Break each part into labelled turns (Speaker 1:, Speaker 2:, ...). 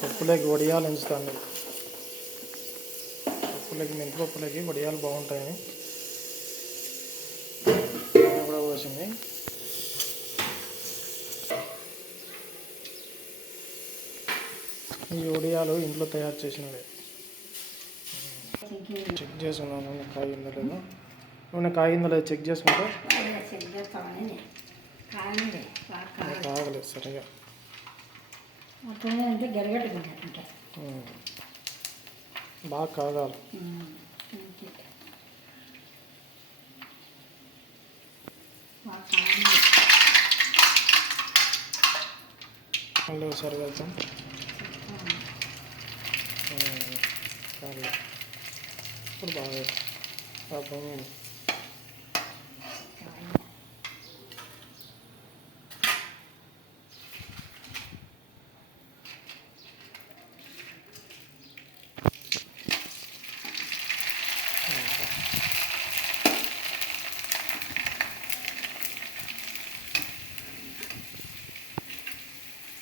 Speaker 1: పప్పులోకి వడియాలు ఎంచుతాను. పప్పులోకి మెంతి పప్పులోకి వడియాలు బాగుంటాయని కూడా పోసింది ఈ వడియాలు ఇంట్లో తయారు చేసినవి. చెక్ చేసుకున్నాను నూనె కాగిందో లేదో? నూనె కాగిందో లేదో చెక్ చేసుకుంటే? కాగలేదు సరిగా.
Speaker 2: అంటే.
Speaker 1: ఉమ్. బాగా కాగాలి. మళ్ళీ ఒకసారి వెళ్తాం. ఇప్పుడు బాగా పాపం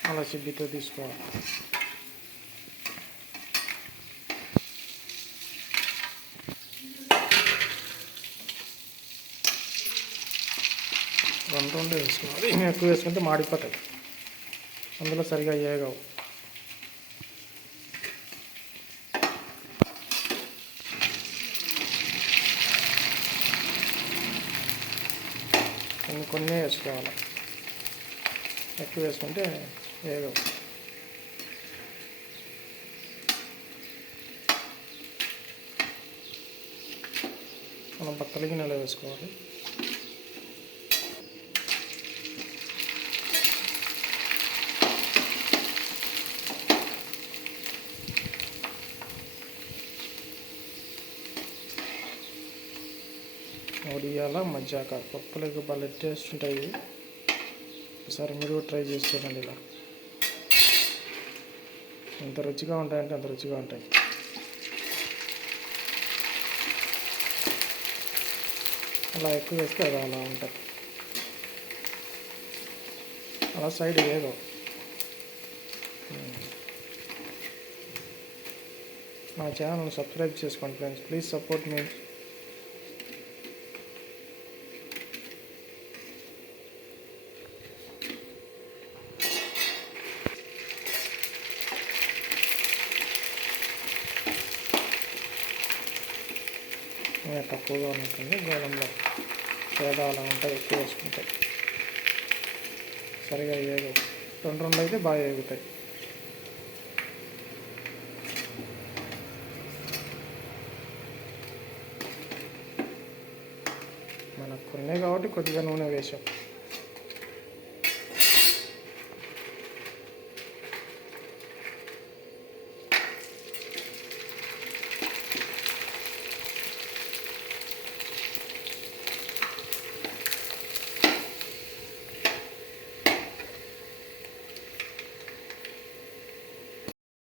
Speaker 1: అలా సిబ్బితో తీసుకోవాలి. రెండు రెండు వేసుకోవాలి. ఇంకా ఎక్కువ వేసుకుంటే మాడిపోతాయి. అందులో సరిగా ఏగవు కొన్ని కొన్ని వేసుకోవాలి. ఎక్కువ వేసుకుంటే ఏదో మనం పక్కల గిన్నెలో వేసుకోవాలి. ఒడియాల మజ్జాక పప్పులకు భలే టేస్ట్ ఉంటాయి. ఒకసారి మీరు కూడా ట్రై చేసి ఇలా. ఎంత రుచిగా ఉంటాయంటే అంత రుచిగా ఉంటాయి. అలా ఎక్కువ వేస్తే అది అలా ఉంటుంది. అలా సైడ్ ఏదో. మా ఛానల్ సబ్స్క్రైబ్ చేసుకోండి ఫ్రెండ్స్. ప్లీజ్ సపోర్ట్ మీ ఇంకా తక్కువగా ఉంటుంది గోళంలో పేద అలా ఉంటాయి ఎక్కువ వేసుకుంటాయి సరిగా ఏదో రెండు రెండు అయితే బాగా ఎగుతాయి మనకు కొన్నే కాబట్టి కొద్దిగా నూనె వేసాం.